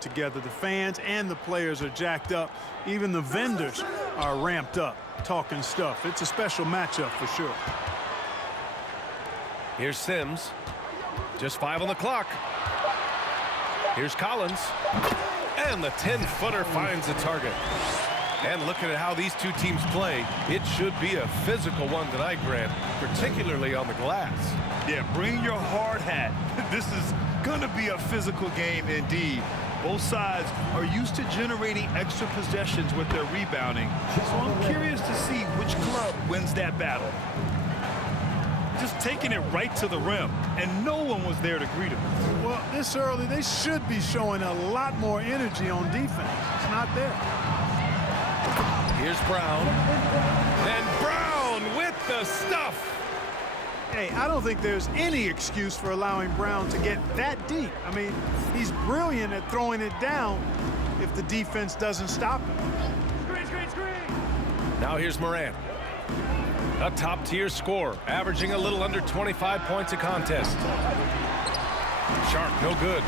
Together, the fans and the players are jacked up. Even the vendors are ramped up, talking stuff. It's a special matchup for sure. Here's Sims. Just 5 on the clock. Here's Collins. And the 10-footer finds the target. And looking at how these two teams play, it should be a physical one tonight, Grant, particularly on the glass. Yeah, bring your hard hat. This is going to be a physical game indeed. Both sides are used to generating extra possessions with their rebounding, so I'm curious to see which club wins that battle. Just taking it right to the rim, and no one was there to greet him. Well, this early, they should be showing a lot more energy on defense. It's not there. Here's Brown. And Brown with the stuff. Hey, I don't think there's any excuse for allowing Brown to get that deep. I mean, he's brilliant at throwing it down if the defense doesn't stop him. Screen, screen, screen. Now here's Morant. A top-tier scorer, averaging a little under 25 points a contest. Sharp, no good.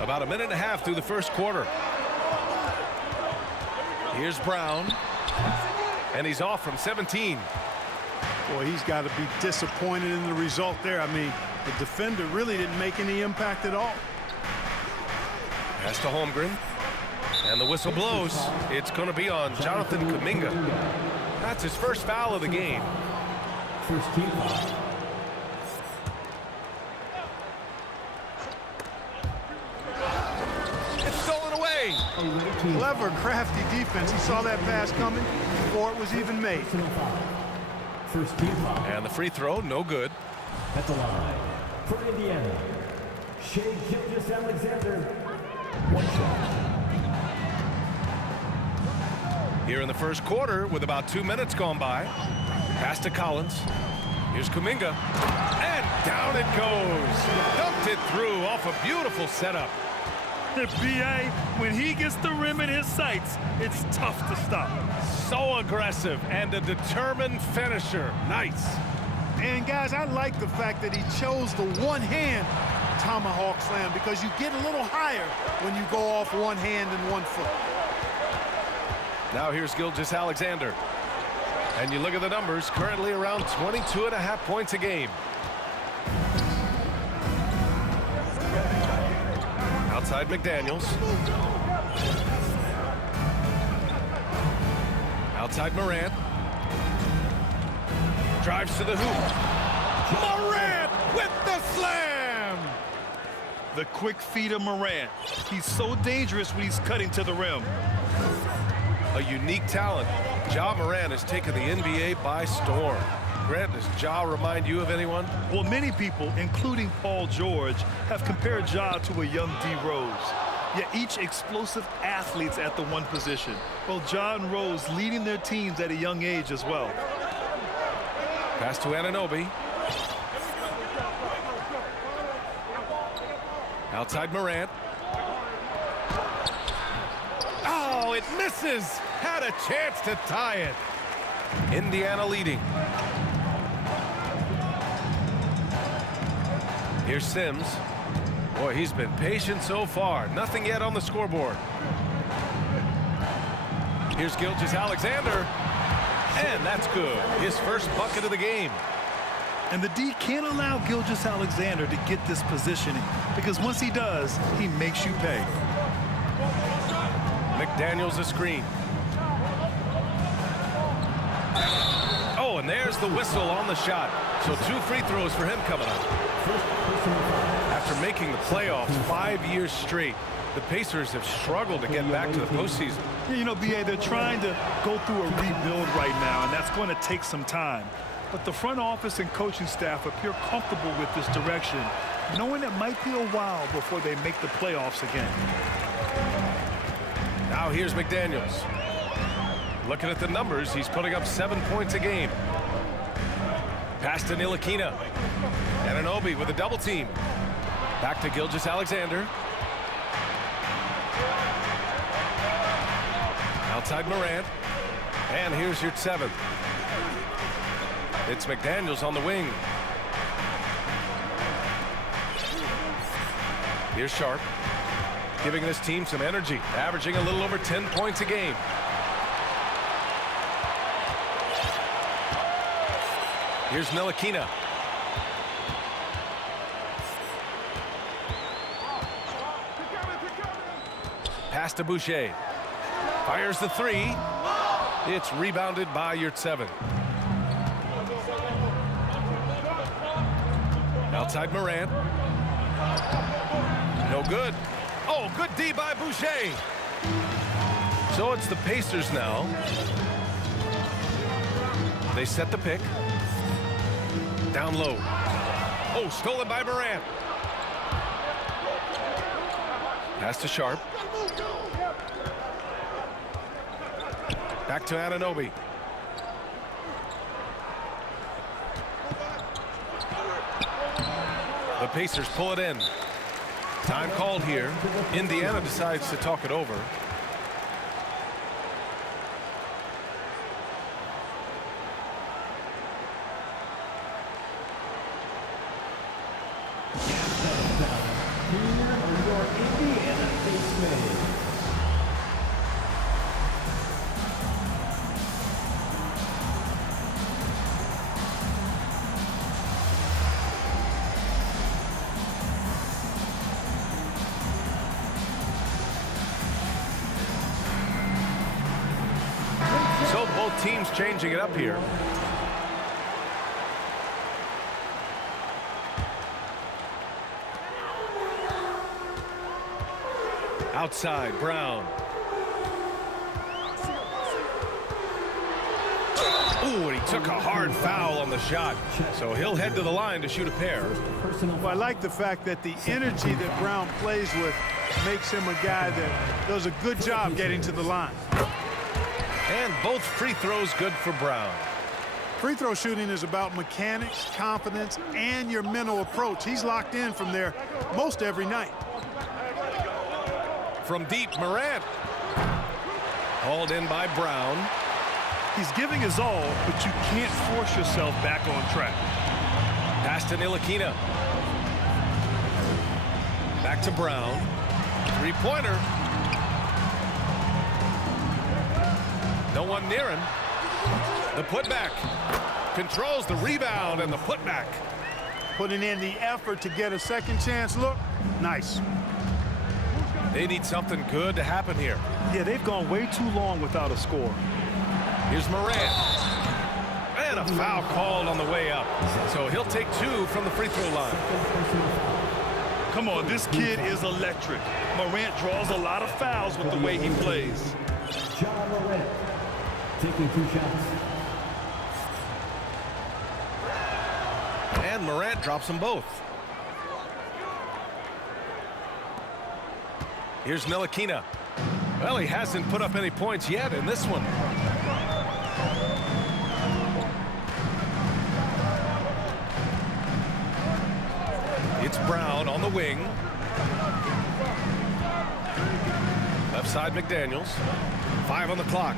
About a minute and a half through the first quarter. Here's Brown. And he's off from 17. Boy, he's got to be disappointed in the result there. I mean, the defender really didn't make any impact at all. Pass to Holmgren. And the whistle blows. It's going to be on Jonathan Kuminga. That's his first foul of the game. First team foul. It's stolen away. Clever, crafty defense. He saw that pass coming before it was even made. First team foul. And the free throw, no good. At the line for Indiana, Shea Gilgeous-Alexander. One shot. Here in the first quarter with about 2 minutes gone by. Pass to Collins. Here's Kuminga. And down it goes. Dumped it through off a beautiful setup. The B.A., when he gets the rim in his sights, it's tough to stop. So aggressive and a determined finisher. Nice. And, guys, I like the fact that he chose the one-hand tomahawk slam because you get a little higher when you go off one hand and 1 foot. Now here's Gilgeous-Alexander. And you look at the numbers, currently around 22.5 points a game. Outside McDaniels. Outside Morant. Drives to the hoop. Morant with the slam! The quick feet of Morant. He's so dangerous when he's cutting to the rim. A unique talent. Ja Morant has taken the NBA by storm. Grant, does Ja remind you of anyone? Well, many people, including Paul George, have compared Ja to a young D. Rose. Yet each explosive athletes at the one position. Well, Ja and Rose leading their teams at a young age as well. Pass to Anunoby. Outside Morant. Oh, it misses. Had a chance to tie it. Indiana leading. Here's Sims. Boy, he's been patient so far. Nothing yet on the scoreboard. Here's Gilgeous-Alexander. And that's good. His first bucket of the game. And the D can't allow Gilgeous-Alexander to get this positioning because once he does, he makes you pay. McDaniels a screen. Oh, and there's the whistle on the shot. So 2 free throws for him coming up. After making the playoffs 5 years straight, the Pacers have struggled to get back to the postseason. Yeah, you know, B.A., they're trying to go through a rebuild right now, and that's going to take some time. But the front office and coaching staff appear comfortable with this direction, knowing it might be a while before they make the playoffs again. Now here's McDaniels. Looking at the numbers, he's putting up 7 points a game. Pass to Ntilikina. Anunoby with a double team. Back to Gilgeous-Alexander. Outside Morant. And here's your 7th. It's McDaniels on the wing. Here's Sharp, giving this team some energy, averaging a little over 10 points a game. Here's Ntilikina. Pass to Boucher. Fires the three. It's rebounded by Yurtseven. Outside Morant. No good. Oh, good D by Boucher. So it's the Pacers now. They set the pick. Down low. Oh, stolen by Morant. Pass to Sharp. Back to Anunoby. The Pacers pull it in. Time called here. Indiana decides to talk it over. Here are your Indiana basemen. So both teams changing it up here. Outside, Brown. Ooh, and he took a hard foul on the shot. So he'll head to the line to shoot a pair. Well, I like the fact that the energy that Brown plays with makes him a guy that does a good job getting to the line. And both free throws good for Brown. Free throw shooting is about mechanics, confidence, and your mental approach. He's locked in from there most every night. From deep, Morant. Hauled in by Brown. He's giving his all, but you can't force yourself back on track. Pass to Ntilikina. Back to Brown. Three-pointer. No one near him. The putback. Controls the rebound and the putback. Putting in the effort to get a second chance look. Nice. They need something good to happen here. Yeah, they've gone way too long without a score. Here's Morant. And a foul called on the way up. So he'll take two from the free throw line. Come on, this kid is electric. Morant draws a lot of fouls with the way he plays. John Morant taking 2 shots. And Morant drops them both. Here's Ntilikina. Well, he hasn't put up any points yet in this one. It's Brown on the wing. Left side McDaniels. 5 on the clock.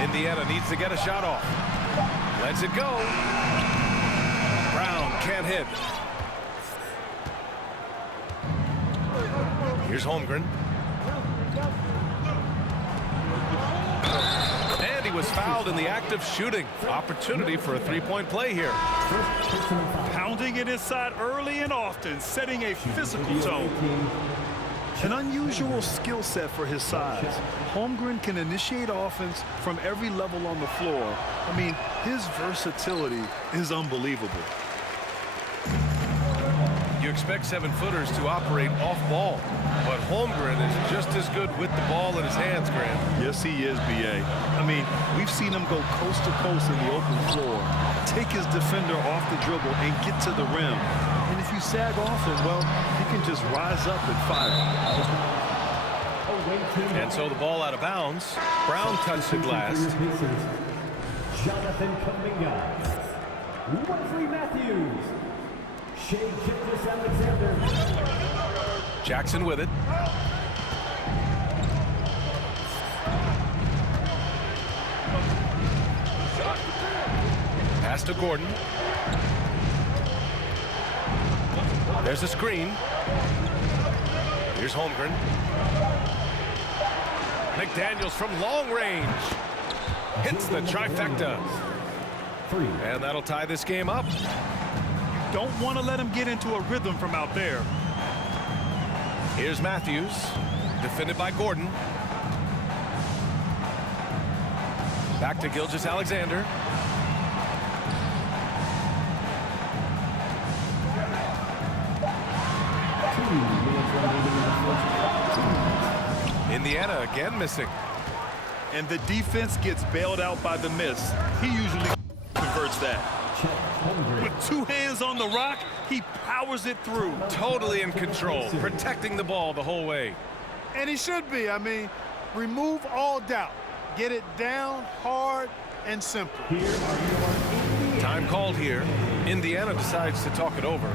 Indiana needs to get a shot off. Lets it go. Brown can't hit. Here's Holmgren. And he was fouled in the act of shooting. Opportunity for a three-point play here. Pounding it inside early and often, setting a physical tone. An unusual skill set for his size. Holmgren can initiate offense from every level on the floor. I mean, his versatility is unbelievable. You expect 7-footers to operate off ball, but Holmgren is just as good with the ball in his hands, Grant. Yes, he is, B.A. I mean, we've seen him go coast to coast in the open floor, take his defender off the dribble and get to the rim. And if you sag off him, well, he can just rise up and fire. And so the ball out of bounds. Brown touched the glass. Jonathan Kuminga. Wesley Matthews. Shea Gilgeous-Alexander. Jackson with it. Pass to Gordon. There's a screen. Here's Holmgren. McDaniels from long range. Hits the trifecta. And that'll tie this game up. Don't want to let him get into a rhythm from out there. Here's Matthews. Defended by Gordon. Back to Gilgeous-Alexander. Indiana again missing. And the defense gets bailed out by the miss. He usually converts that. With two hands on the rock, he powers it through. Totally in control, protecting the ball the whole way. And he should be. I mean, remove all doubt. Get it down hard and simple. Time called here. Indiana decides to talk it over.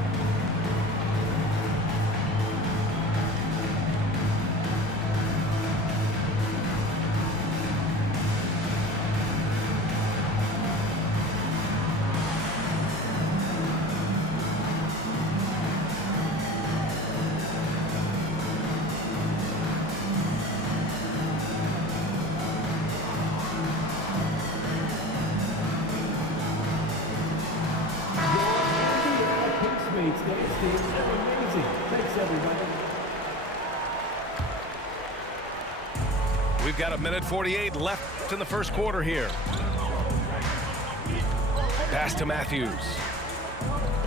We've got 1:48 left in the first quarter here. Pass to Matthews.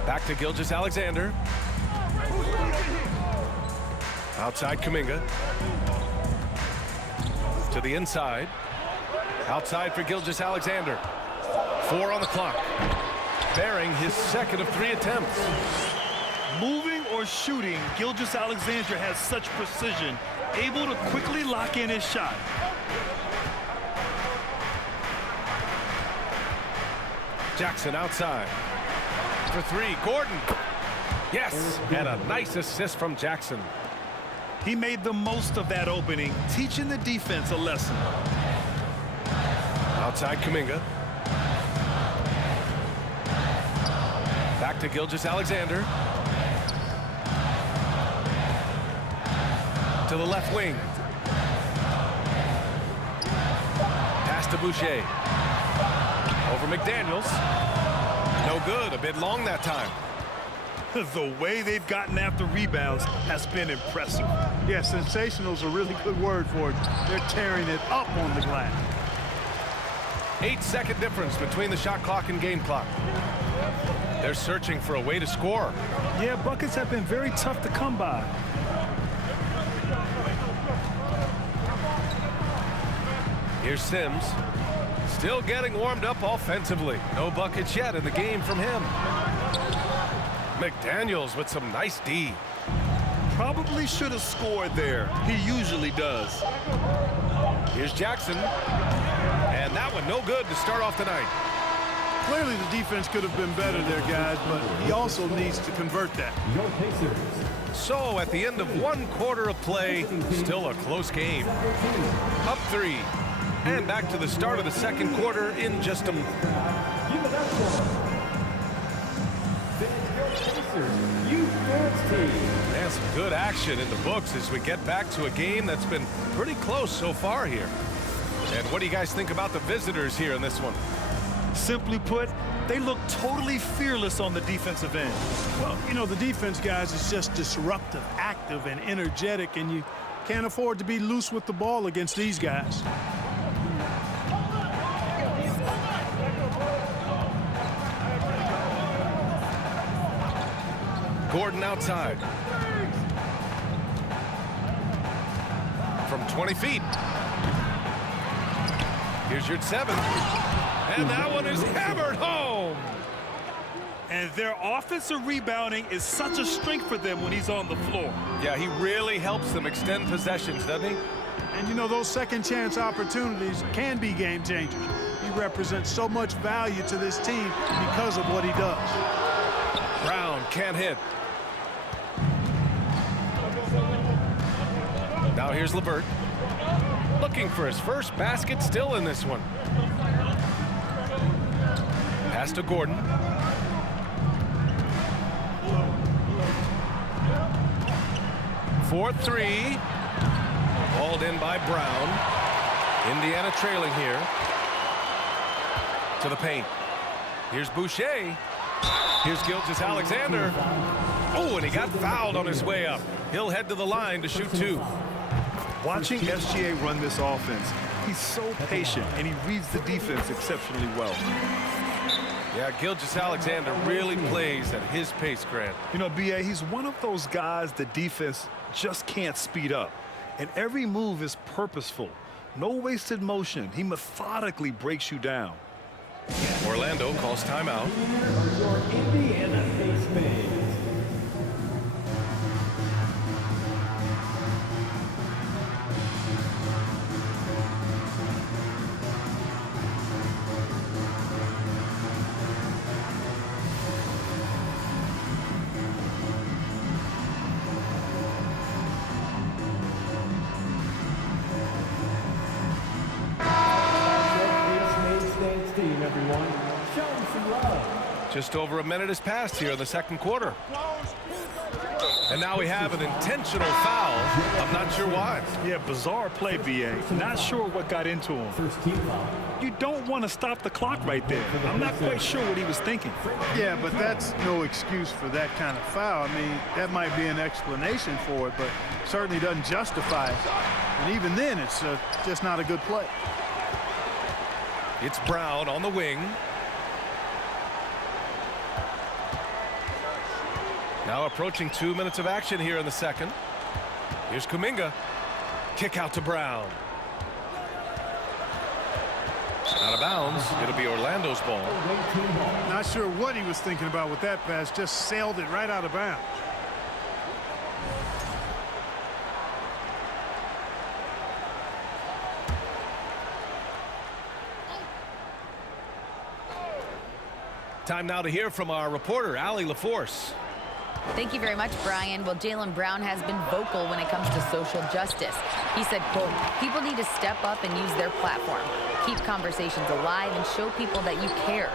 Back to Gilgeous-Alexander. Outside Kuminga. To the inside. Outside for Gilgeous-Alexander. 4 on the clock. Bearing his second of 3 attempts. Moving or shooting, Gilgeous-Alexander has such precision, able to quickly lock in his shot. Jackson outside. For 3, Gordon. Yes, and a nice assist from Jackson. He made the most of that opening, teaching the defense a lesson. Outside Kuminga. Back to Gilgeous-Alexander. To the left wing. Pass to Boucher. Over McDaniels. No good. A bit long that time. The way they've gotten after rebounds has been impressive. Yeah, sensational is a really good word for it. They're tearing it up on the glass. 8-second difference between the shot clock and game clock. They're searching for a way to score. Yeah, buckets have been very tough to come by. Here's Sims. Still getting warmed up offensively. No buckets yet in the game from him. McDaniels with some nice D. Probably should have scored there. He usually does. Here's Jackson. And that one no good to start off tonight. Clearly the defense could have been better there, guys, but he also needs to convert that. So at the end of 1 quarter of play, still a close game. Up 3. And back to the start of the second quarter in just a moment. And some good action in the books as we get back to a game that's been pretty close so far here. And what do you guys think about the visitors here in this one? Simply put, they look totally fearless on the defensive end. Well, you know, the defense, guys, is just disruptive, active, and energetic, and you can't afford to be loose with the ball against these guys. Gordon outside. From 20 feet. Here's your 7. And that one is hammered home. And their offensive rebounding is such a strength for them when he's on the floor. Yeah, he really helps them extend possessions, doesn't he? And, you know, those second chance opportunities can be game changers. He represents so much value to this team because of what he does. Brown can't hit. Now here's LeVert. Looking for his first basket still in this one. Pass to Gordon. for three. Hauled in by Brown. Indiana trailing here. To the paint. Here's Boucher. Here's Gilgeous-Alexander. Oh, and he got fouled on his way up. He'll head to the line to shoot two. Watching SGA run this offense, he's so patient, and he reads the defense exceptionally well. Yeah, Gilgeous-Alexander really plays at his pace, Grant. You know, B.A., he's one of those guys the defense just can't speed up. And every move is purposeful. No wasted motion. He methodically breaks you down. Orlando calls timeout. Your Indiana face fans. Just over a minute has passed here in the second quarter. And now we have an intentional foul. I'm not sure why. Yeah, bizarre play, B.A. Not sure what got into him. First team foul. You don't want to stop the clock right there. I'm not quite sure what he was thinking. Yeah, but that's no excuse for that kind of foul. I mean, that might be an explanation for it, but certainly doesn't justify it. And even then, it's just not a good play. It's Brown on the wing. Now approaching 2 minutes of action here in the second. Here's Kuminga. Kick out to Brown. Out of bounds. It'll be Orlando's ball. Not sure what he was thinking about with that pass. Just sailed it right out of bounds. Time now to hear from our reporter, Allie LaForce. Thank you very much, Brian. Well, Jaylen Brown has been vocal when it comes to social justice. He said, quote, people need to step up and use their platform. Keep conversations alive and show people that you care.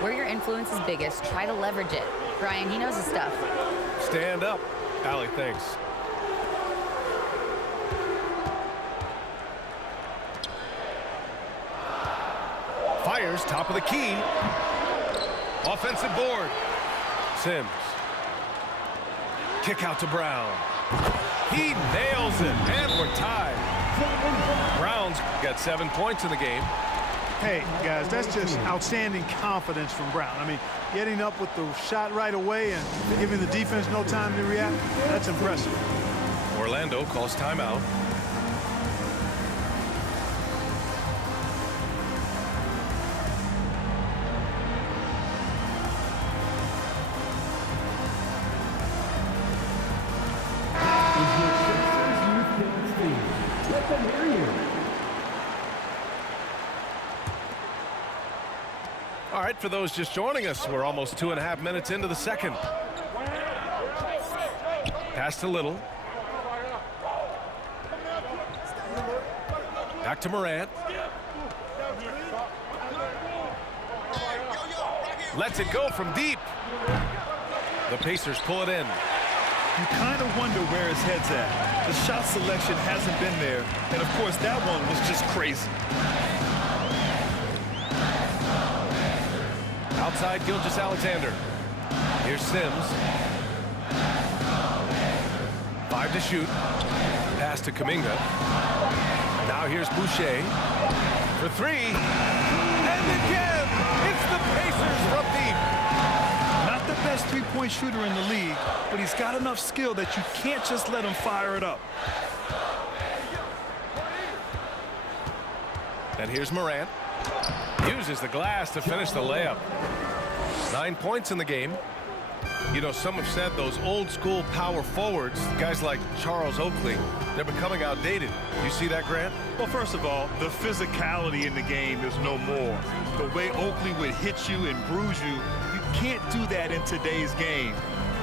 Where your influence is biggest, try to leverage it. Brian, he knows his stuff. Stand up. Allie, thanks. Fires, top of the key. Offensive board. Sims. Kick out to Brown. He nails it, and we're tied. Brown's got 7 points in the game. Hey, guys, that's just outstanding confidence from Brown. I mean, getting up with the shot right away and giving the defense no time to react, that's impressive. Orlando calls timeout. All right, for those just joining us, we're almost 2.5 minutes into the second. Pass to Little. Back to Morant. Lets it go from deep. The Pacers pull it in. You kind of wonder where his head's at. The shot selection hasn't been there. And, of course, that one was just crazy. Outside Gilgeous-Alexander. Here's Sims. 5 to shoot. Pass to Kuminga. Now here's Boucher. For 3. And again, it's the Pacers from deep. Not the best three-point shooter in the league, but he's got enough skill that you can't just let him fire it up. And here's Morant. Uses the glass to finish the layup. 9 points in the game. You know, some have said those old school power forwards, guys like Charles Oakley, they're becoming outdated. You see that, Grant? Well, first of all, the physicality in the game is no more. The way Oakley would hit you and bruise you, you can't do that in today's game.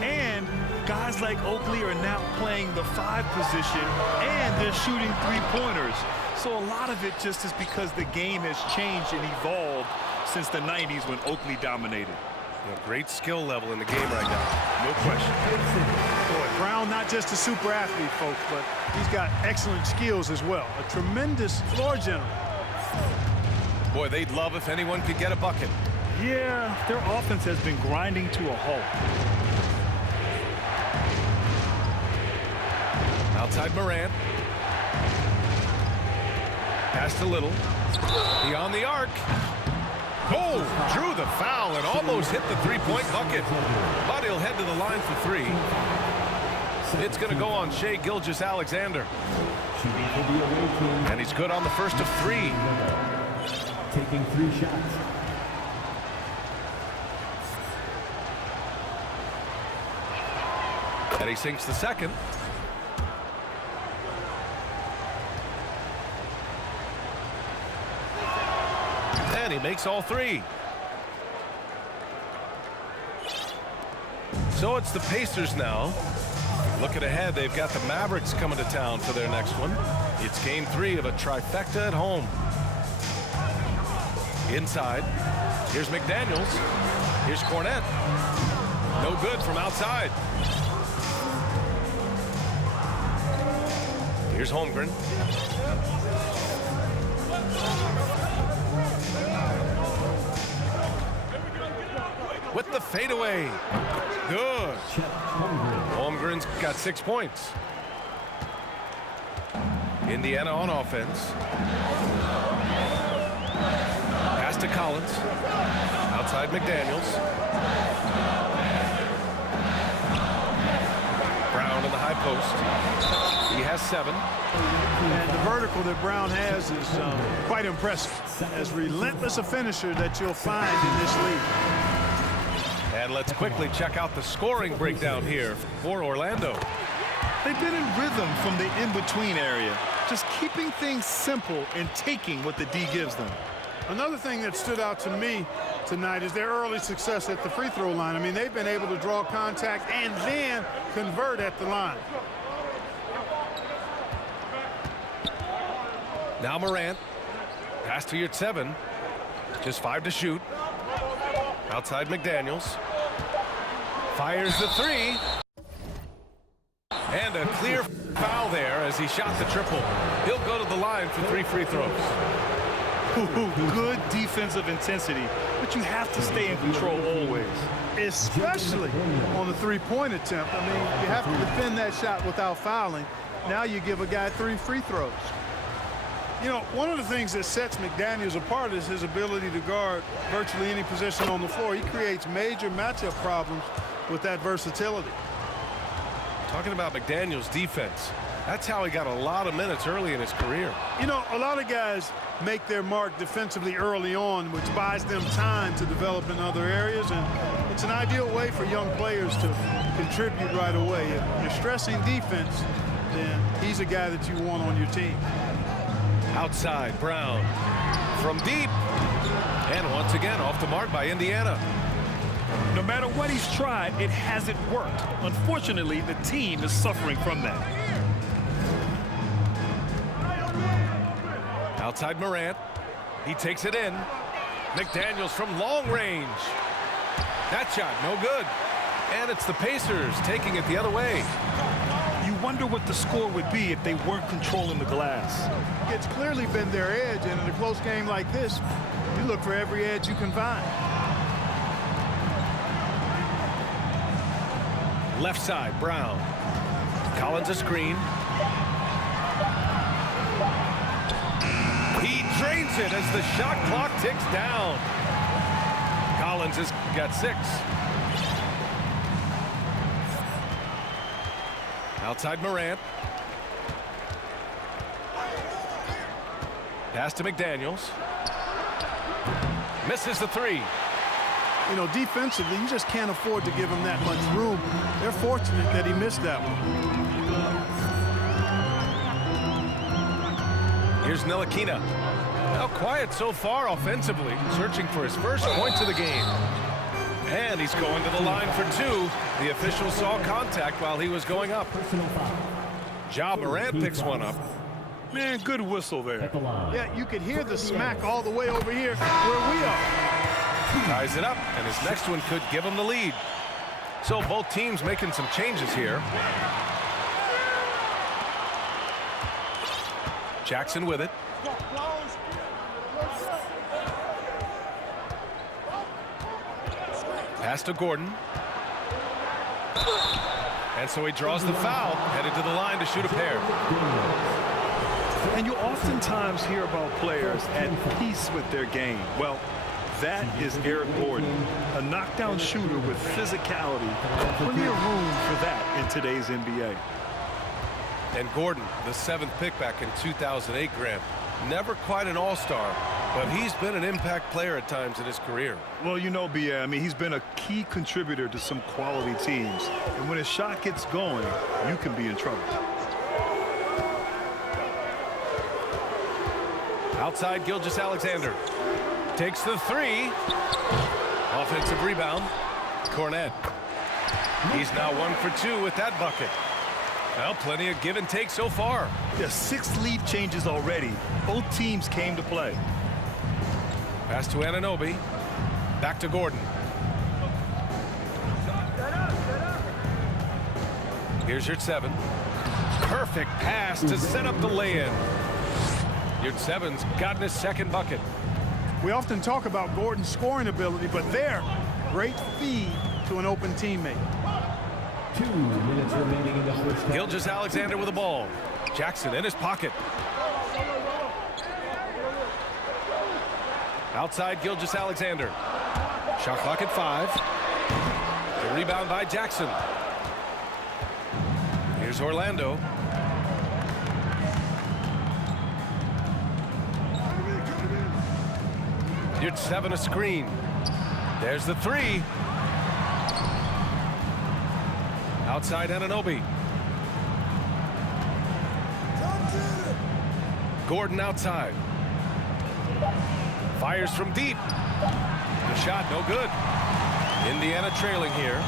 And guys like Oakley are now playing the 5 position, and they're shooting three-pointers. So a lot of it just is because the game has changed and evolved since the 90s when Oakley dominated. You know, great skill level in the game right now. No question. Boy, Brown not just a super athlete, folks, but he's got excellent skills as well. A tremendous floor general. Boy, they'd love if anyone could get a bucket. Yeah, their offense has been grinding to a halt. Outside Morant. Pass to Little. Beyond the arc. Oh, drew the foul and almost hit the three-point bucket. But he'll head to the line for three. It's going to go on Shai Gilgeous-Alexander. And he's good on the first of three. Taking 3 shots. And he sinks the second. And he makes all three. So it's the Pacers now. Looking ahead, they've got the Mavericks coming to town for their next one. It's game 3 of a trifecta at home. Inside. Here's McDaniels. Here's Cornette. No good from outside. Here's Holmgren. With the fadeaway. Good. Holmgren's got 6 points. Indiana on offense. Pass to Collins. Outside McDaniels. Brown in the high post. He has 7. And the vertical that Brown has is quite impressive. As relentless a finisher that you'll find in this league. And let's quickly check out the scoring breakdown here for Orlando. They've been in rhythm from the in-between area, just keeping things simple and taking what the D gives them. Another thing that stood out to me tonight is their early success at the free throw line. I mean, they've been able to draw contact and then convert at the line. Now Morant. Pass to your 7. Just 5 to shoot. Outside McDaniels. Fires the 3. And a clear foul there as he shot the triple. He'll go to the line for 3 free throws. Good defensive intensity, but you have to stay in control always. Especially on the three-point attempt. I mean, you have to defend that shot without fouling. Now you give a guy 3 free throws. You know, one of the things that sets McDaniels apart is his ability to guard virtually any position on the floor. He creates major matchup problems with that versatility. Talking about McDaniels' defense, that's how he got a lot of minutes early in his career. You know, a lot of guys make their mark defensively early on, which buys them time to develop in other areas, and it's an ideal way for young players to contribute right away. If you're stressing defense, then he's a guy that you want on your team. Outside, Brown from deep. And once again, off the mark by Indiana. No matter what he's tried, it hasn't worked. Unfortunately, the team is suffering from that. Outside Morant. He takes it in. McDaniels from long range. That shot, no good. And it's the Pacers taking it the other way. You wonder what the score would be if they weren't controlling the glass. It's clearly been their edge, and in a close game like this, you look for every edge you can find. Left side, Brown. Collins a screen. He drains it as the shot clock ticks down. Collins has got 6. Outside Morant. Pass to McDaniels. Misses the 3. You know, defensively, you just can't afford to give him that much room. They're fortunate that he missed that one. Here's Ntilikina. Now quiet so far offensively, searching for his first points of the game. And he's going to the line for 2. The official saw contact while he was going up. Ja Morant picks one up. Man, good whistle there. Yeah, you could hear the smack all the way over here where we are. Ties it up, and his next one could give him the lead. So both teams making some changes here. Jackson with it. Pass to Gordon. And so he draws the foul, headed to the line to shoot a pair. And you oftentimes hear about players at peace with their game. Well, that is Eric Gordon, a knockdown shooter with physicality. Plenty of room for that in today's NBA. And Gordon, the 7th pick back in 2008, Graham. Never quite an all-star, but he's been an impact player at times in his career. Well, you know, B.A., I mean, he's been a key contributor to some quality teams. And when his shot gets going, you can be in trouble. Outside, Gilgeous-Alexander takes the 3. Offensive rebound. Cornette. He's now 1 for 2 with that bucket. Well, plenty of give and take so far. There's 6 lead changes already. Both teams came to play. Pass to Anunoby. Back to Gordon. Here's your 7. Perfect pass to set up the lay-in. Your 7's gotten his 2nd bucket. We often talk about Gordon's scoring ability, but there, great feed to an open teammate. 2 minutes remaining in the first half. Gilgeous-Alexander with the ball. Jackson in his pocket. Outside, Gilgeous-Alexander. Shot clock at 5. The rebound by Jackson. Here's Orlando. You're 7 a screen. There's the 3. Outside Anunoby. Gordon outside. Fires from deep. The shot no good. Indiana trailing here.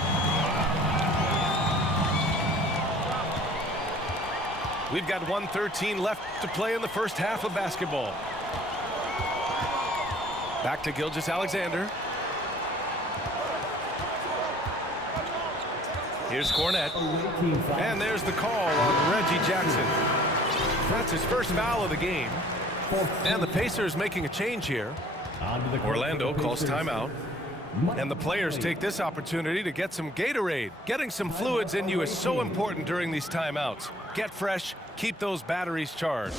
We've got 1:13 left to play in the first half of basketball. Back to Gilgeous-Alexander. Here's Cornette. And there's the call on Reggie Jackson. That's his first foul of the game. And the Pacers making a change here. Orlando calls timeout. And the players take this opportunity to get some Gatorade. Getting some fluids in you is so important during these timeouts. Get fresh, keep those batteries charged.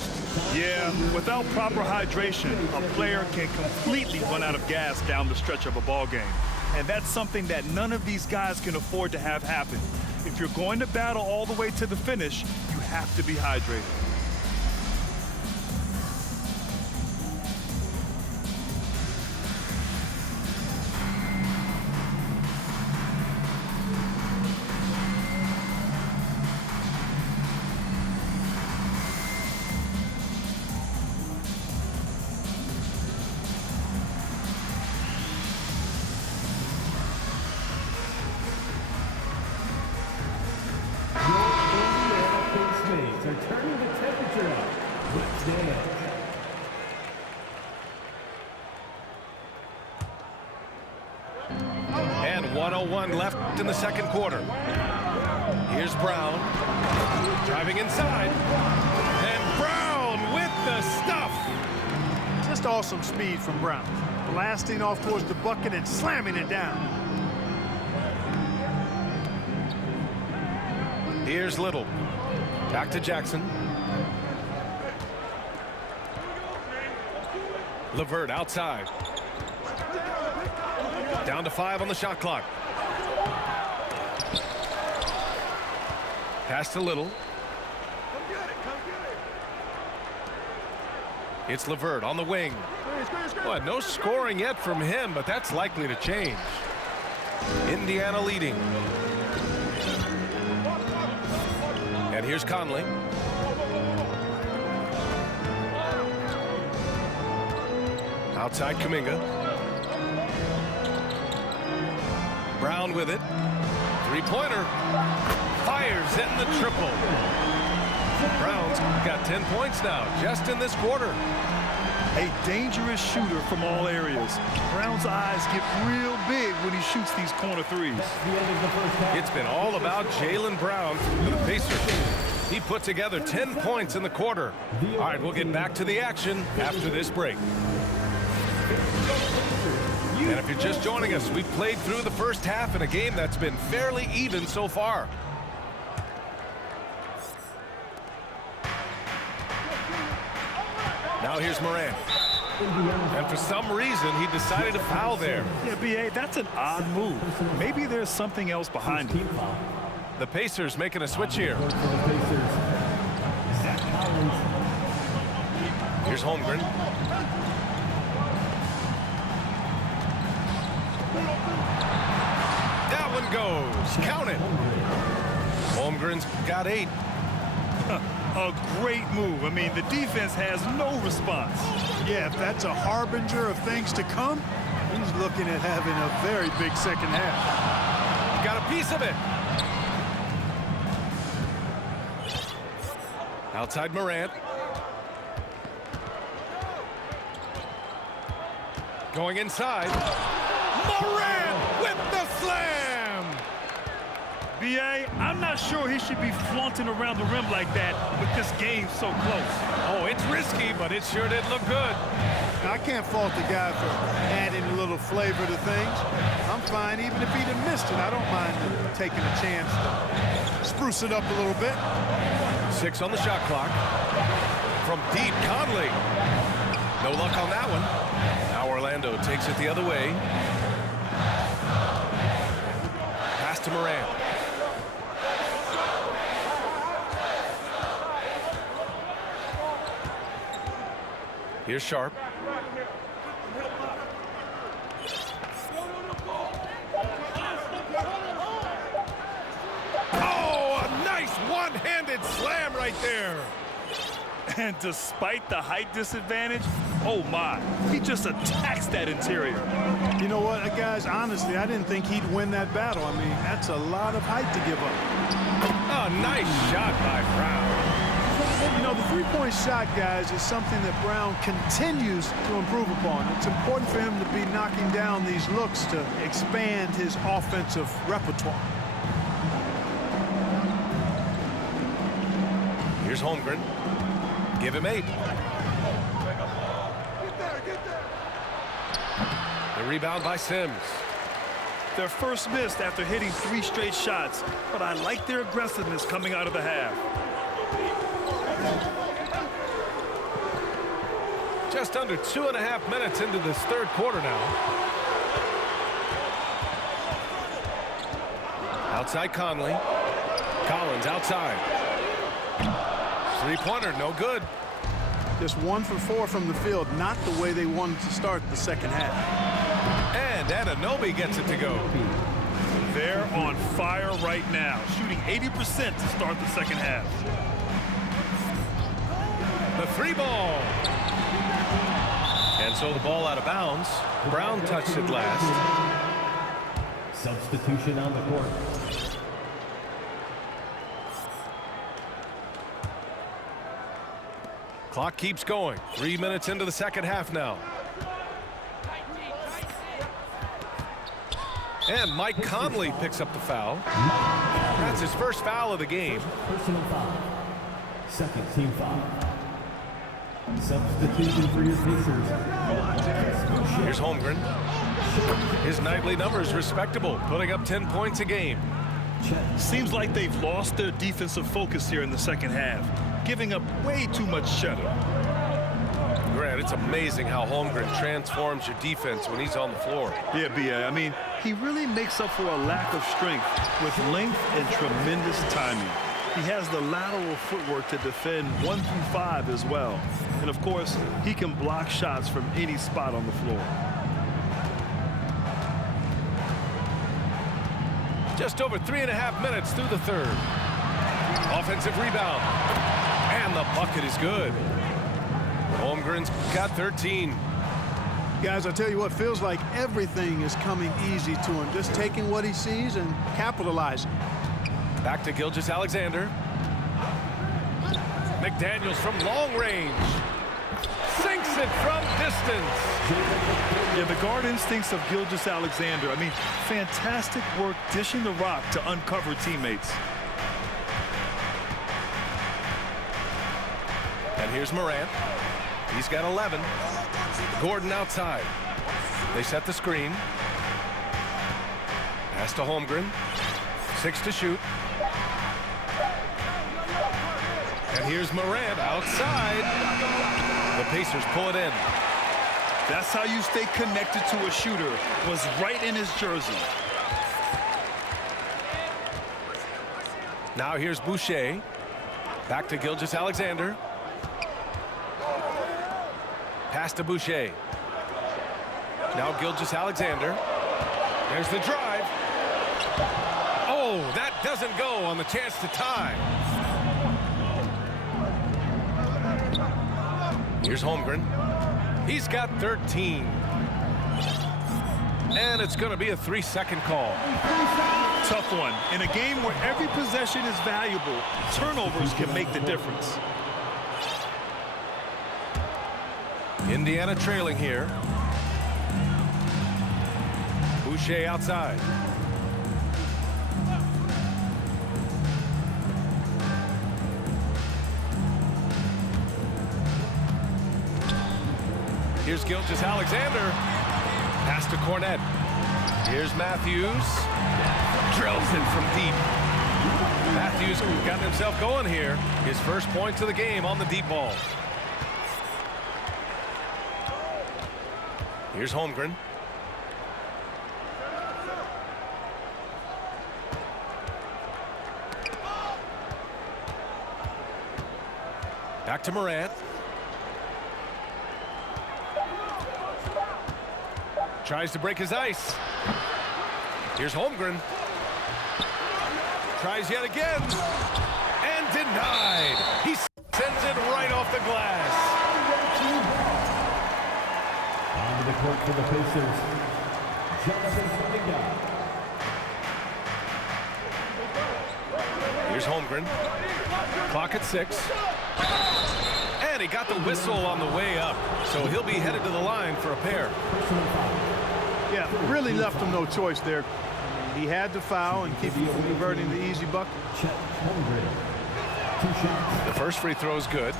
Yeah, without proper hydration, a player can completely run out of gas down the stretch of a ball game. And that's something that none of these guys can afford to have happen. If you're going to battle all the way to the finish, you have to be hydrated. And 1:01 left in the second quarter. Here's Brown. Driving inside. And Brown with the stuff. Just awesome speed from Brown. Blasting off towards the bucket and slamming it down. Here's Little. Back to Jackson. LeVert outside. Down to 5 on the shot clock. Pass to Little. It's LeVert on the wing. Well, no scoring yet from him, but that's likely to change. Indiana leading. And here's Conley. Outside Kuminga. Brown with it. Three-pointer. Fires in the triple. Brown's got 10 points now, just in this quarter. A dangerous shooter from all areas. Brown's eyes get real big when he shoots these corner threes. It's been all about Jaylen Brown for the Pacers. He put together 10 points in the quarter. All right, we'll get back to the action after this break. And if you're just joining us, we've played through the first half in a game that's been fairly even so far. Now here's Morant. And for some reason, he decided to foul there. Yeah, B.A., that's an odd move. Maybe there's something else behind it. The Pacers making a switch here. Here's Holmgren. That one goes. Count it. Holmgren's got 8. A great move. I mean, the defense has no response. Yeah, if that's a harbinger of things to come, he's looking at having a very big second half. Got a piece of it. Outside Morant. Going inside. Morant with the slam. B.A., I'm not sure he should be flaunting around the rim like that with this game so close. Oh, it's risky, but it sure did look good. I can't fault the guy for adding a little flavor to things. I'm fine even if he'd have missed it. I don't mind taking a chance to spruce it up a little bit. 6 on the shot clock. From deep, Conley. No luck on that one. Now Orlando takes it the other way. Pass to Morant. Here's Sharp. Oh, a nice one-handed slam right there. And despite the height disadvantage, oh my, he just attacks that interior. You know what, guys, honestly, I didn't think he'd win that battle. I mean, that's a lot of height to give up. Oh, nice shot by Brown. You know, the three-point shot, guys, is something that Brown continues to improve upon. It's important for him to be knocking down these looks to expand his offensive repertoire. Here's Holmgren. Give him 8. The rebound by Sims. Their first miss after hitting 3 straight shots, but I like their aggressiveness coming out of the half. Just under 2.5 minutes into this third quarter now. Outside Conley. Collins outside. Three-pointer, no good. Just 1 for 4 from the field, not the way they wanted to start the second half. And Anunoby gets it to go. They're on fire right now, shooting 80% to start the second half. The 3 ball. And so the ball out of bounds. Brown touched it last. Substitution on the court. Clock keeps going. 3 minutes into the second half now. And Mike Conley picks up the foul. That's his first foul of the game. Personal foul. Second team foul. Substitution for your Pacers. Here's Holmgren. His nightly numbers respectable, putting up 10 points a game. Seems like they've lost their defensive focus here in the second half, giving up way too much cheddar. Grant, it's amazing how Holmgren transforms your defense when he's on the floor. Yeah, B.A., I mean, he really makes up for a lack of strength with length and tremendous timing. He has the lateral footwork to defend 1 through 5 as well. And of course, he can block shots from any spot on the floor. Just over 3.5 minutes through the third. Offensive rebound. And the bucket is good. Holmgren's got 13. Guys, I tell you what, feels like everything is coming easy to him. Just taking what he sees and capitalizing. Back to Gilgeous-Alexander. McDaniels from long range. Sinks it from distance. Yeah, the guard instincts of Gilgeous-Alexander. I mean, fantastic work dishing the rock to uncover teammates. And here's Morant. He's got 11. Gordon outside. They set the screen. Pass to Holmgren. 6 to shoot. And here's Morant outside. The Pacers pull it in. That's how you stay connected to a shooter. Was right in his jersey. Now here's Boucher. Back to Gilgeous-Alexander. Pass to Boucher. Now Gilgeous-Alexander. There's the drive. Oh, that doesn't go on the chance to tie. Here's Holmgren. He's got 13. And it's going to be a 3-second call. Tough one. In a game where every possession is valuable, turnovers can make the difference. Indiana trailing here. Boucher outside. Here's Gilgeous-Alexander. Pass to Cornette. Here's Matthews. Drills it from deep. Matthews got himself going here. His first points of the game on the deep ball. Here's Holmgren. Back to Morant. Tries to break his ice. Here's Holmgren. Tries yet again. And denied. He sends it right off the glass. Onto the court for the Pacers, Jonathan Kuminga. Here's Holmgren. Clock at 6. And he got the whistle on the way up. So he'll be headed to the line for a pair. Yeah, really left him no choice there. He had to foul and keep him from converting the easy bucket. Chet Holmgren, 2 shots. The first free throw is good.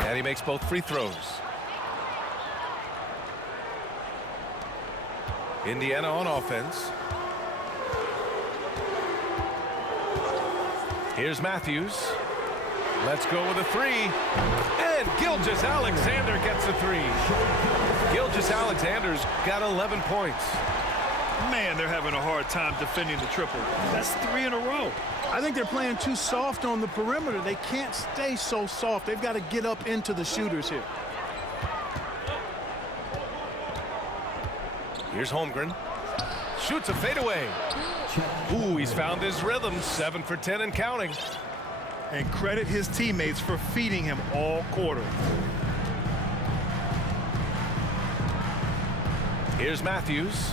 And he makes both free throws. Indiana on offense. Here's Matthews. Let's go with a 3. And Gilgeous-Alexander gets a 3. Gilgeous-Alexander's got 11 points. Man, they're having a hard time defending the triple. That's 3 in a row. I think they're playing too soft on the perimeter. They can't stay so soft. They've got to get up into the shooters here. Here's Holmgren. Shoots a fadeaway. Ooh, he's found his rhythm. 7 for 10 and counting. And credit his teammates for feeding him all quarter. Here's Matthews.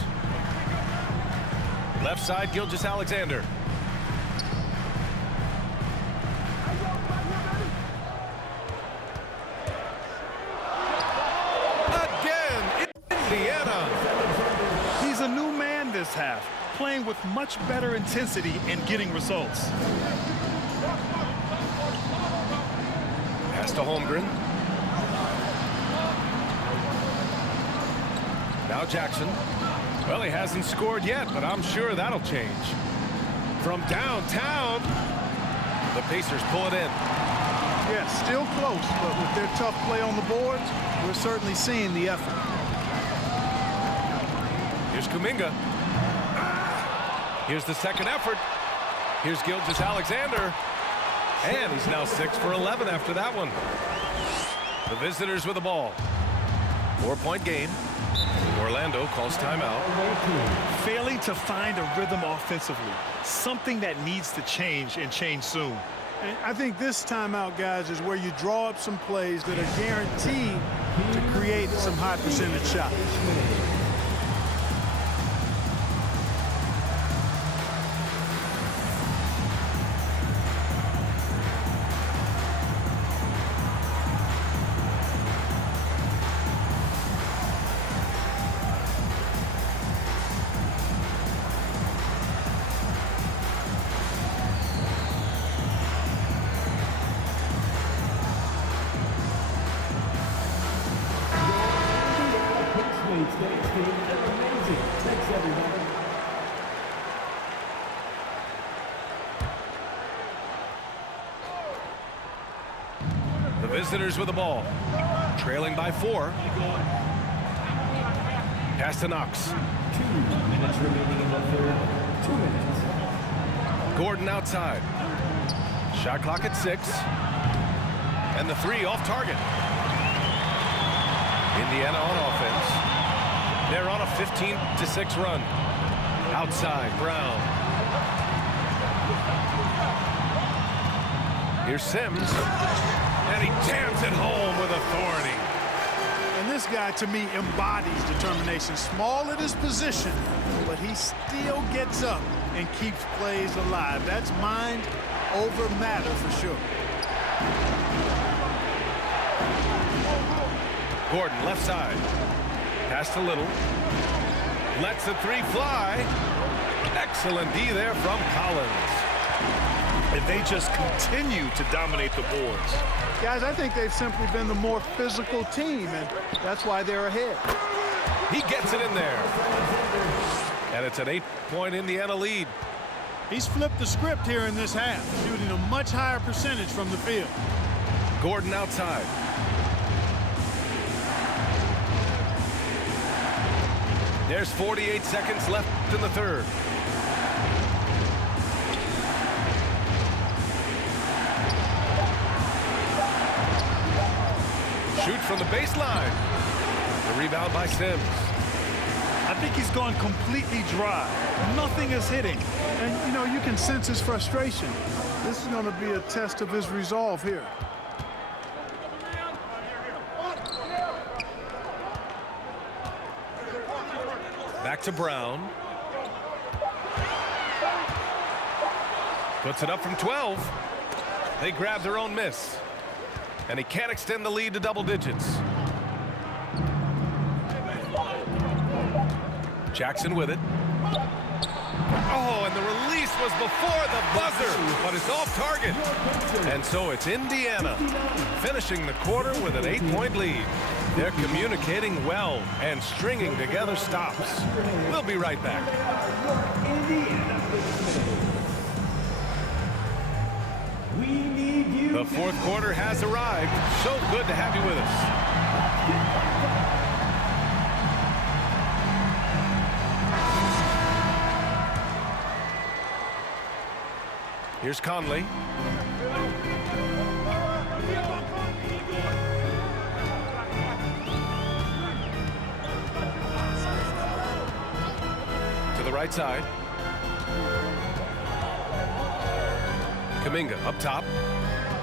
Left side, Gilgeous-Alexander. Again, Indiana. He's a new man this half, playing with much better intensity and getting results. Pass to Holmgren. Now Jackson. Well, he hasn't scored yet, but I'm sure that'll change. From downtown, the Pacers pull it in. Yeah, still close, but with their tough play on the boards, we're certainly seeing the effort. Here's Kuminga. Here's the second effort. Here's Gilgeous-Alexander. And he's now 6 for 11 after that one. The visitors with the ball. 4-point game. Orlando calls timeout. Failing to find a rhythm offensively, something that needs to change and change soon. And I think this timeout, guys, is where you draw up some plays that are guaranteed to create some high percentage shots. Visitors with the ball. Trailing by 4. Pass to Knox. 2 minutes remaining in the third. 2 minutes. Gordon outside. Shot clock at 6. And the 3 off target. Indiana on offense. They're on a 15-6 run. Outside, Brown. Here's Sims. And he jams it home with authority. And this guy, to me, embodies determination. Small at his position, but he still gets up and keeps plays alive. That's mind over matter for sure. Gordon, left side. Pass to Little. Lets the 3 fly. Excellent D there from Collins. And they just continue to dominate the boards. Guys, I think they've simply been the more physical team, and that's why they're ahead. He gets it in there. And it's an 8-point Indiana lead. He's flipped the script here in this half, shooting a much higher percentage from the field. Gordon outside. There's 48 seconds left in the third. Shoot from the baseline. The rebound by Sims. I think he's gone completely dry. Nothing is hitting. And, you know, you can sense his frustration. This is going to be a test of his resolve here. Back to Brown. Puts it up from 12. They grab their own miss. And he can't extend the lead to double digits. Jackson with it. Oh, and the release was before the buzzer, but it's off target. And so it's Indiana finishing the quarter with an 8-point lead. They're communicating well and stringing together stops. We'll be right back. The fourth quarter has arrived. So good to have you with us. Here's Conley. To the right side. Kuminga up top.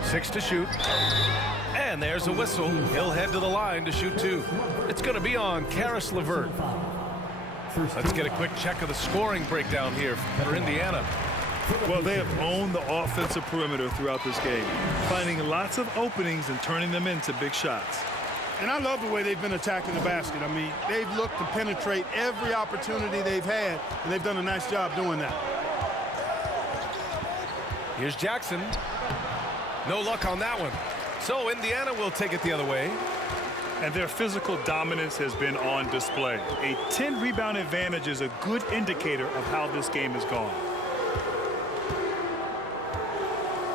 6 to shoot. And there's a whistle. He'll head to the line to shoot 2. It's going to be on Karis LeVert. Let's get a quick check of the scoring breakdown here for Indiana. Well, they have owned the offensive perimeter throughout this game, finding lots of openings and turning them into big shots. And I love the way they've been attacking the basket. I mean, they've looked to penetrate every opportunity they've had, and they've done a nice job doing that. Here's Jackson. No luck on that one. So Indiana will take it the other way. And their physical dominance has been on display. A 10-rebound advantage is a good indicator of how this game has gone.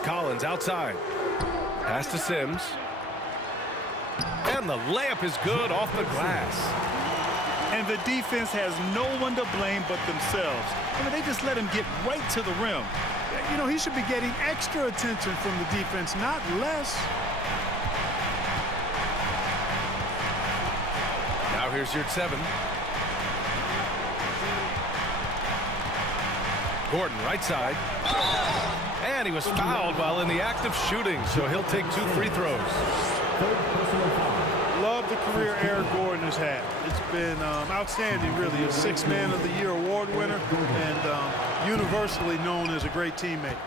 Collins outside. Pass to Sims. And the layup is good off the glass. And the defense has no one to blame but themselves. I mean, they just let him get right to the rim. You know, he should be getting extra attention from the defense, not less. Now here's your 7. Gordon right side. And he was fouled while in the act of shooting, so he'll take 2 free throws. Love the career Eric Gordon has had. It's been outstanding, really. A 6th Man of the Year award winner and universally known as a great teammate.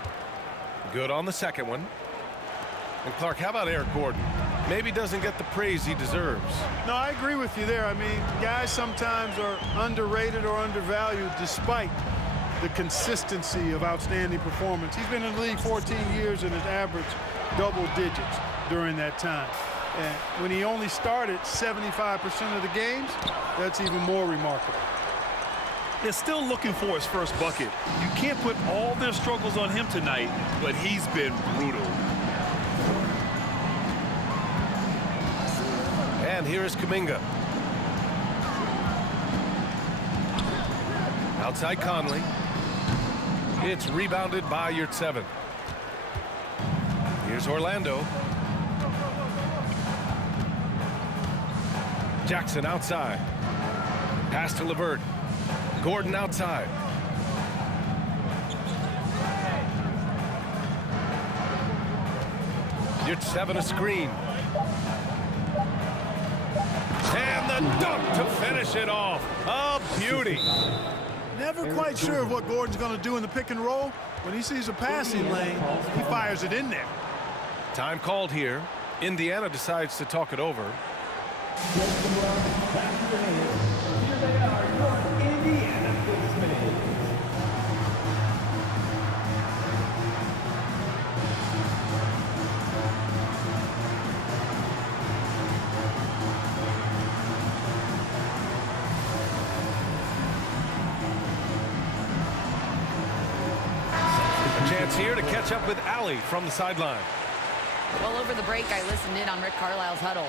Good on the second one. And Clark, how about Eric Gordon? Maybe doesn't get the praise he deserves. No, I agree with you there. I mean, guys sometimes are underrated or undervalued despite the consistency of outstanding performance. He's been in the league 14 years and has averaged double digits during that time. And when he only started 75% of the games, that's even more remarkable. They're still looking for his first bucket. You can't put all their struggles on him tonight, but he's been brutal. And here is Kuminga. Outside Conley. It's rebounded by Yurtseven. Here's Orlando. Jackson outside. Pass to LeVert. Gordon outside. Yurtseven a screen. And the dunk to finish it off. A beauty. Never quite sure of what Gordon's going to do in the pick and roll. When he sees a passing lane, he fires it in there. Time called here. Indiana decides to talk it over. Chance here to catch up with Allie from the sideline. Well, over the break, I listened in on Rick Carlisle's huddle.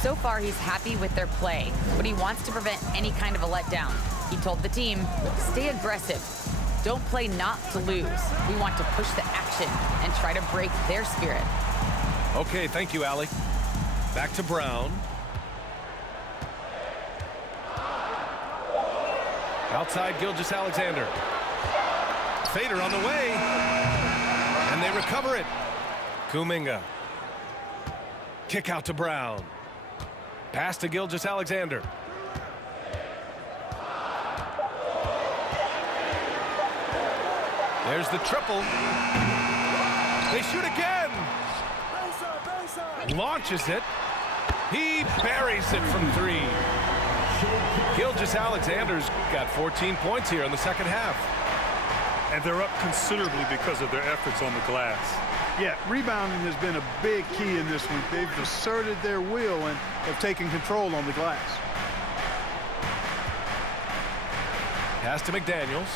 So far, he's happy with their play, but he wants to prevent any kind of a letdown. He told the team, stay aggressive. Don't play not to lose. We want to push the action and try to break their spirit. Okay, thank you, Allie. Back to Brown. Outside Gilgeous-Alexander. Fader on the way. And they recover it. Kuminga. Kick out to Brown. Pass to Gilgeous-Alexander. There's the triple. They shoot again. Launches it. He buries it from three. Gilgeous-Alexander's got 14 points here in the second half. And they're up considerably because of their efforts on the glass. Yeah, rebounding has been a big key in this week. They've asserted their will and have taken control on the glass. Pass to McDaniels.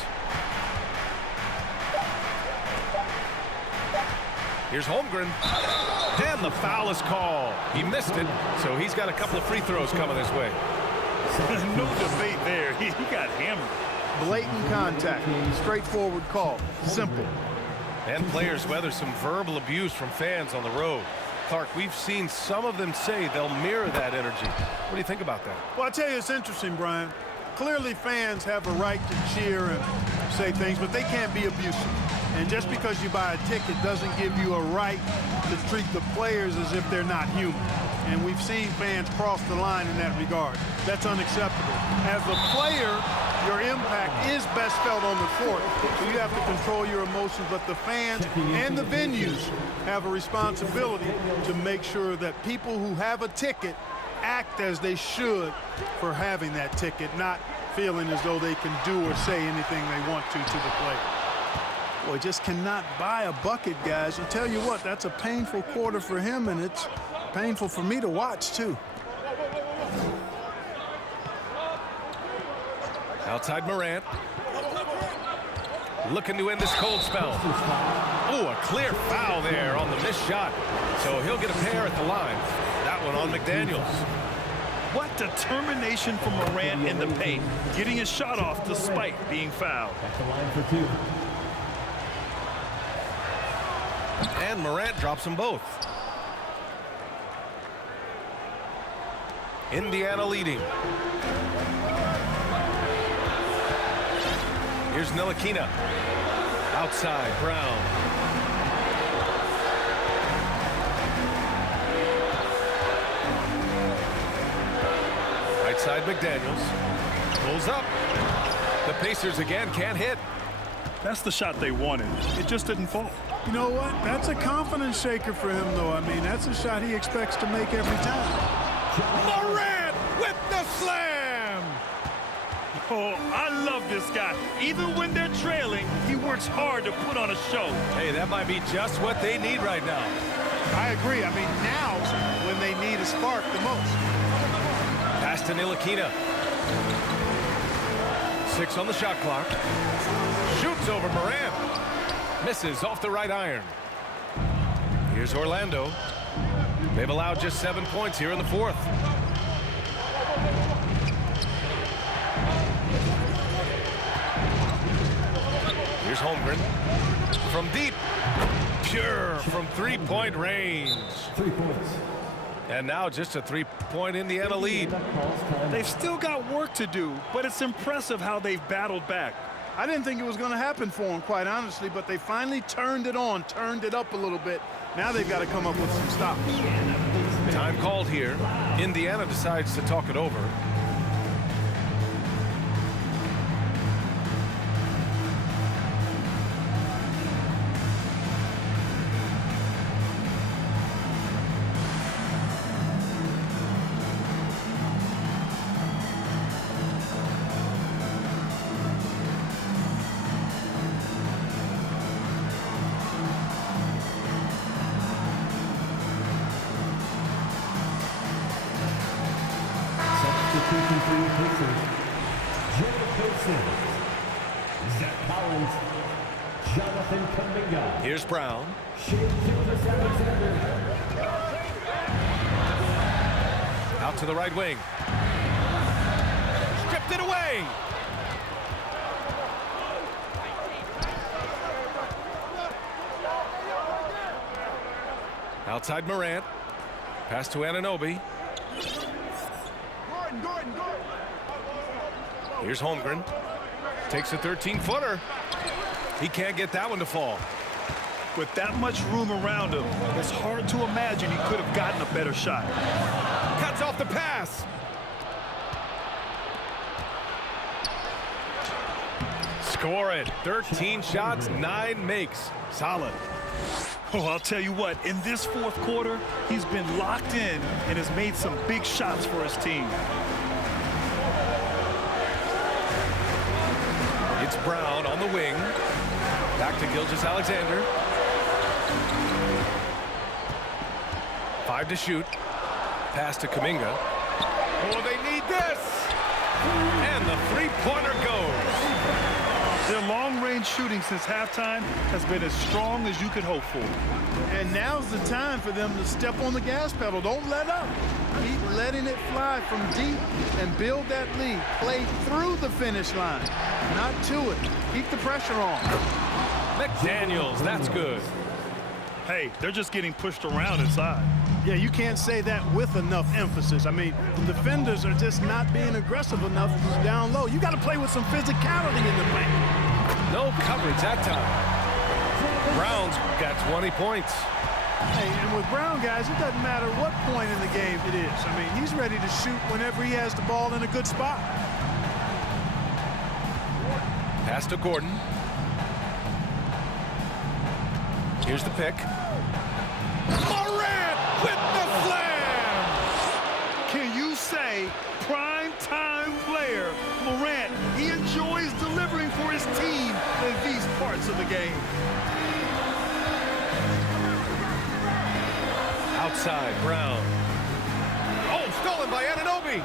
Here's Holmgren. And the foul is called. He missed it, so he's got a couple of free throws coming his way. No debate there. He got hammered. Blatant contact. Straightforward call. Simple. And players weather some verbal abuse from fans on the road. Clark, we've seen some of them say they'll mirror that energy. What do you think about that? Well, I tell you, it's interesting, Brian. Clearly, fans have a right to cheer and say things, but they can't be abusive. And just because you buy a ticket doesn't give you a right to treat the players as if they're not human. And we've seen fans cross the line in that regard. That's unacceptable. As a player, your impact is best felt on the court. So you have to control your emotions, but the fans and the venues have a responsibility to make sure that people who have a ticket act as they should for having that ticket, not feeling as though they can do or say anything they want to the player. Boy, just cannot buy a bucket, guys. I tell you what, that's a painful quarter for him, and it's painful for me to watch, too. Outside Morant. Looking to end this cold spell. Oh, a clear foul there on the missed shot. So he'll get a pair at the line. That one on McDaniels. What determination from Morant in the paint, getting his shot off despite being fouled. At the line for two. And Morant drops them both. Indiana leading. Here's Ntilikina. Outside, Brown. Right side, McDaniels. Pulls up. The Pacers again can't hit. That's the shot they wanted. It just didn't fall. You know what? That's a confidence shaker for him, though. I mean, that's a shot he expects to make every time. Morant with the slam! Oh, I love this guy. Even when they're trailing, he works hard to put on a show. Hey, that might be just what they need right now. I agree. I mean, now's when they need a spark the most. Pass to Ntilikina. 6 on the shot clock. Shoots over Morant. Misses off the right iron. Here's Orlando. They've allowed just 7 points here in the fourth. Here's Holmgren from deep. Pure from three-point range. 3 points. And now just a three-point Indiana lead. They've still got work to do, but it's impressive how they've battled back. I didn't think it was going to happen for them, quite honestly, but they finally turned it on, turned it up a little bit. Now they've got to come up with some stops. Time called here. Indiana decides to talk it over. Substitution for your Pacers. Joe Zach Collins, Jonathan Kuminga. Here's Brown. Alexander. Out to the right wing. Stripped it away. Outside Morant. Pass to Anunoby. Here's Holmgren. Takes a 13-footer. He can't get that one to fall. With that much room around him, it's hard to imagine he could have gotten a better shot. Cuts off the pass. Score it. 13 shots, 9 makes. Solid. Oh, I'll tell you what, in this fourth quarter, he's been locked in and has made some big shots for his team. It's Brown on the wing. Back to Gilgeous-Alexander. 5 to shoot. Pass to Kuminga. Oh, they need this. And the three-pointer goes. Their long-range shooting since halftime has been as strong as you could hope for. And now's the time for them to step on the gas pedal. Don't let up. Keep letting it fly from deep and build that lead. Play through the finish line, not to it. Keep the pressure on. McDaniels, that's good. Hey, they're just getting pushed around inside. Yeah, you can't say that with enough emphasis. I mean, the defenders are just not being aggressive enough down low. You got to play with some physicality in the paint. No coverage that time. Brown's got 20 points. Hey, and with Brown, guys, it doesn't matter what point in the game it is. I mean, he's ready to shoot whenever he has the ball in a good spot. Pass to Gordon. Here's the pick. Morant with the slam! Can you say prime-time player Morant? He enjoys delivering for his team in these parts of the game. Outside, Brown. Oh, stolen by Anunoby.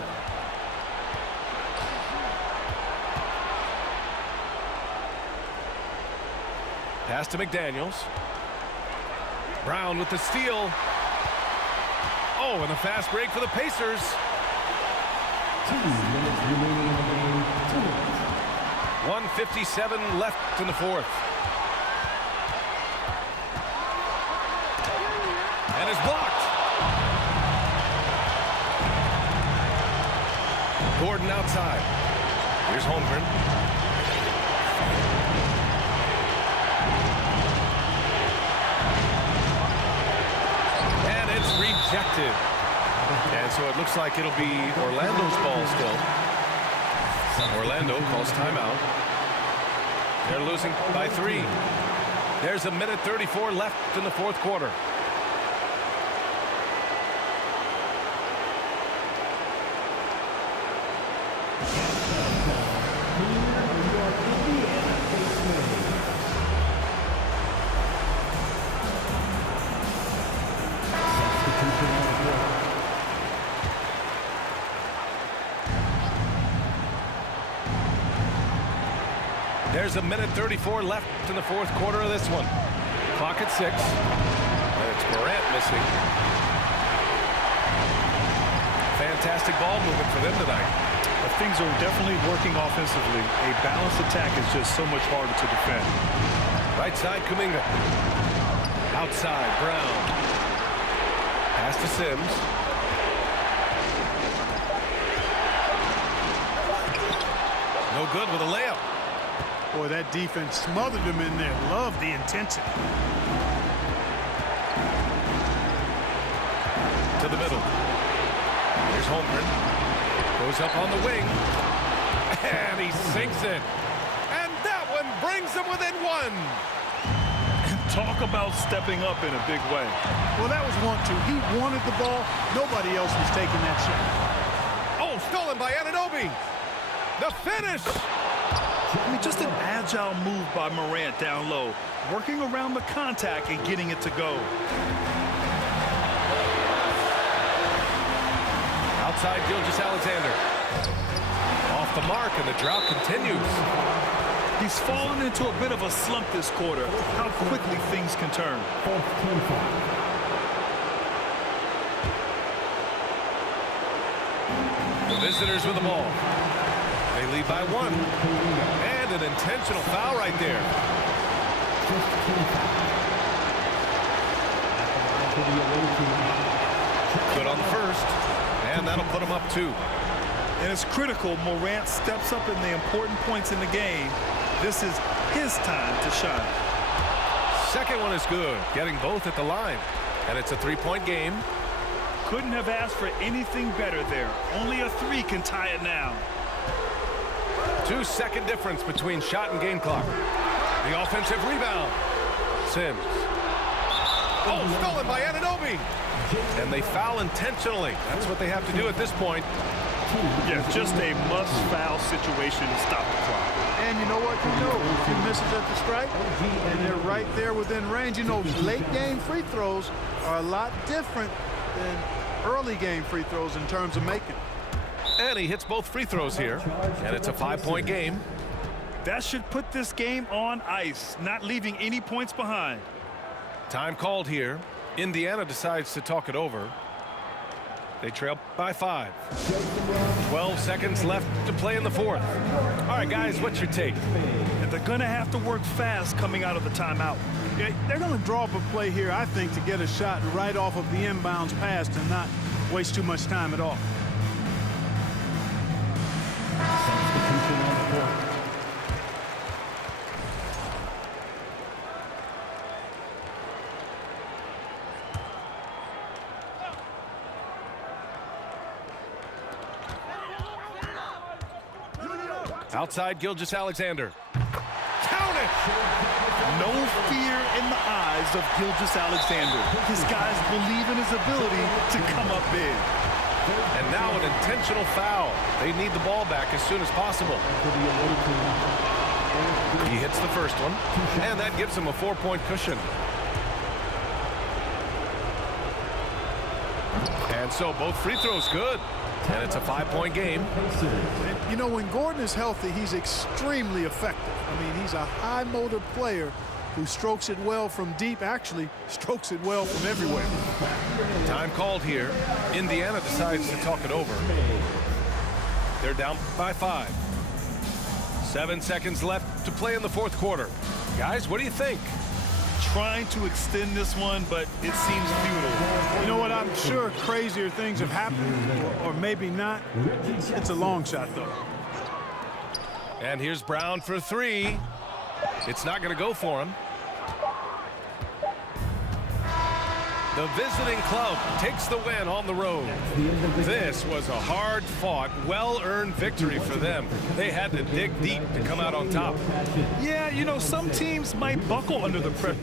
Pass to McDaniels. Brown with the steal. Oh, and a fast break for the Pacers. 2 minutes remaining in the game. 2 minutes. 1:57 left in the fourth. And is blocked. Gordon outside. Here's Holmgren. And it's rejected. And so it looks like it'll be Orlando's ball still. Orlando calls timeout. They're losing by 3. There's 1:34 left in the fourth quarter. There's 1:34 left in the fourth quarter of this one. Clock at 6. And it's Morant missing. Fantastic ball movement for them tonight. But things are definitely working offensively. A balanced attack is just so much harder to defend. Right side, Kuminga. Outside, Brown. Pass to Sims. No good with a layup. Boy, that defense smothered him in there. Love the intensity. To the middle. Here's Holmgren. Goes up on the wing. And he sinks it. And that one brings him within one. Talk about stepping up in a big way. Well, that was 1-2. He wanted the ball. Nobody else was taking that shot. Oh, stolen by Anunoby. The finish. I mean, just an agile move by Morant down low, working around the contact and getting it to go. Outside, Gilgeous-Alexander. Off the mark, and the drought continues. He's fallen into a bit of a slump this quarter. How quickly things can turn. The visitors with the ball. They lead by one. And an intentional foul right there. Good on the first. And that'll put him up 2. And it's critical Morant steps up in the important points in the game. This is his time to shine. Second one is good, getting both at the line. And it's a 3-point game. Couldn't have asked for anything better there. Only a 3 can tie it now. 2-second difference between shot and game clock. The offensive rebound. Sims. Oh, stolen by Anunoby. And they foul intentionally. That's what they have to do at this point. Yeah, just a must-foul situation to stop the clock. And you know what? You know, if he misses at the stripe, and they're right there within range. You know, late-game free throws are a lot different than early-game free throws in terms of making. And he hits both free throws here. And it's a 5-point game. That should put this game on ice, not leaving any points behind. Time called here. Indiana decides to talk it over. They trail by 5. 12 seconds left to play in the fourth. All right, guys, what's your take? And they're going to have to work fast coming out of the timeout. Yeah, they're going to draw up a play here, I think, to get a shot right off of the inbounds pass and not waste too much time at all. Substitution on the court. Outside, Gilgeous-Alexander. Count it! No fear in the eyes of Gilgeous-Alexander. His guys believe in his ability to come up big. And now an intentional foul. They need the ball back as soon as possible. He hits the first one, and that gives him a 4-point cushion. And so both free throws good. And it's a 5-point game. You know, when Gordon is healthy, he's extremely effective. I mean, he's a high-motor player who strokes it well from deep, actually strokes it well from everywhere. Time called here. Indiana decides to talk it over. They're down by 5. 7 seconds left to play in the fourth quarter. Guys, what do you think? Trying to extend this one, but it seems futile. You know what? I'm sure crazier things have happened, or maybe not. It's a long shot, though. And here's Brown for 3. It's not going to go for him. The visiting club takes the win on the road. This was a hard-fought, well-earned victory for them. They had to dig deep to come out on top. Yeah, you know, some teams might buckle under the pressure.